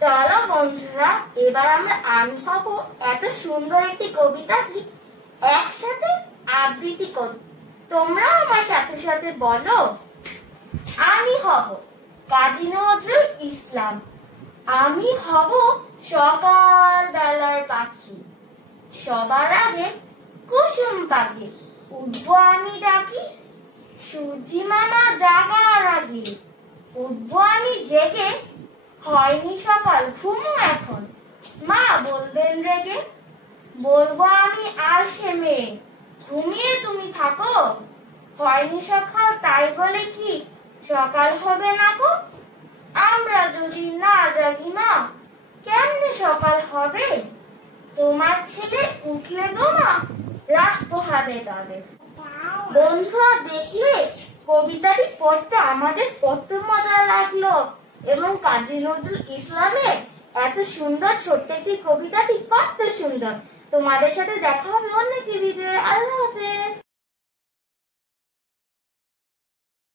চলো বন্ধুরা, এবার আমরা আমি হব এত সুন্দর একটি কবিতাটি একসাথে আবৃত্তি করি। তোমরাও আমার সাথে সাথে বলো, আমি হব কাজী নজরুল ইসলাম। আমি হব সকাল বেলার পাখি, সবার আগে কুসুম পাখি। উঠবো আমি ডাকি, সূর্যি মামা জাগার আগে। উঠবো আমি জেগে, হয়নি সকাল ঘুমো এখন, মা বলবেন রেগে। বলবো আমি আলসে মেয়ে, ঘুমিয়ে তুমি থাকো। হয়নি সকাল তাই বলে কি সকাল হবে না গো। আমরা যদি না জাগি মা, কেমনে সকাল হবে। তোমার ছেলে উঠলে গো মা, রাত পোহাবে তবে। বন্ধুরা দেখলে কবিতাটি পড়তে আমাদের কত মজা লাগলো, এবং কাজী নজরুল ইসলামের এত সুন্দর ছোট্ট একটি কবিতাটি কত সুন্দর। তোমাদের সাথে দেখা হবে অন্য একটি ভিডিওতে। আল্লাহ হাফেজ।